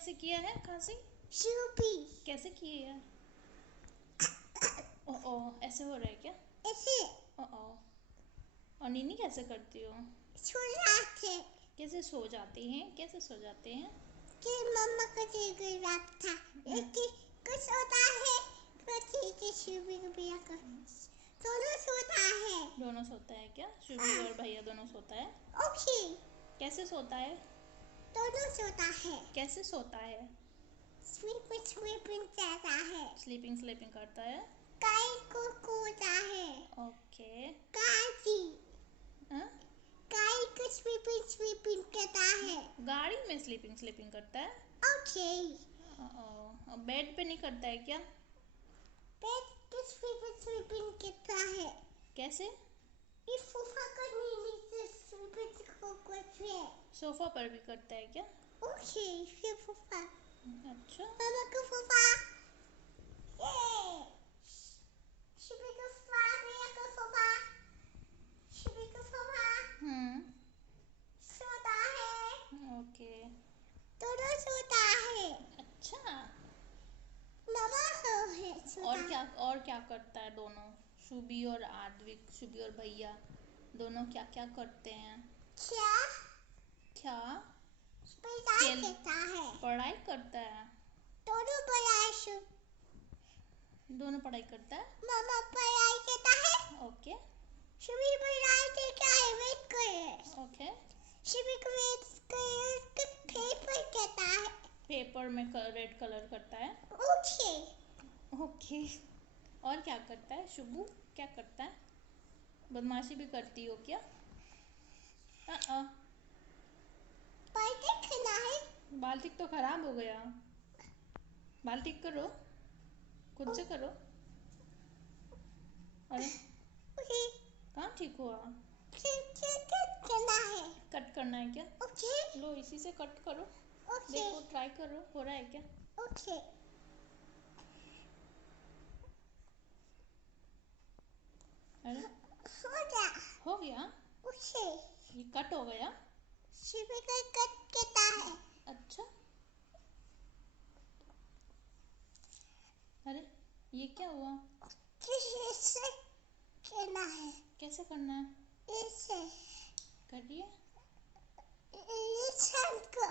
कैसे किया है खांसी? शूपी। कैसे किए यार? ओ ऐसे हो रहा है क्या? ऐसे। ओ और नीनी कैसे करती हो? सो जाते। कैसे सो जाती हैं? कैसे सो जाते हैं? कि मम्मा को कोई बात था लेकिन कुछ होता है तो ठीक है। शूपी को भैया को दोनों सोता है। दोनों सोता है क्या? शुभी और भैया दोनों सोता है? ओके। कैसे सोता है? दोनों सोता है। कैसे सोता है? स्लीपिंग करता है। स्लीपिंग करता है। गाय को कोता है। ओके। गाड़ी। हाँ? गाय को स्लीपिंग करता है। गाड़ी में स्लीपिंग करता है। ओके। बेड पे नहीं करता है क्या? बेड को स्लीपिंग करता है। कैसे? इस सोफा को नीचे से स्लीपिंग को कुछ है। सोफा पर भी करता है क्या? ओके। फिर सोफा। अच्छा। मामा को सोफा। ये शिबी को सोफा। भैया को सोफा। शिबी को सोफा। सोता है। ओके। दोनों सोता है। अच्छा। मामा हो है सोता। और क्या करता है दोनों? शुभी और आद्विक, शुभी और भैया दोनों क्या क्या करते हैं? क्या? क्या? पढ़ाई करता है। पढ़ाई करता है। दोनों पढ़ाई। दोनों पढ़ाई करता है। मामा पढ़ाई करता है। ओके। शिबी पढ़ाई करता है। वेट करे। ओके। शिबी को वेट करे पेपर करता है। पेपर में रेड कलर करता है। ओके। ओके। और क्या करता है? शुभू क्या करता है? बदमाशी भी करती हो क्या? बाल्टी खाना है। बाल्टी तो खराब हो गया। बाल्टी करो, खुद से करो। अरे ओके। कहाँ ठीक हुआ? कट करना है। कट करना है क्या? ओके। लो इसी से कट करो। ओके। देखो ट्राई करो, हो रहा है क्या? ओके। अरे हो गया। हो गया? ओके। ये कट हो गया? शिबी को कट करता है। अच्छा। अरे ये क्या हुआ? कैसे करना है? कैसे करना है? ऐसे। करिए। ये को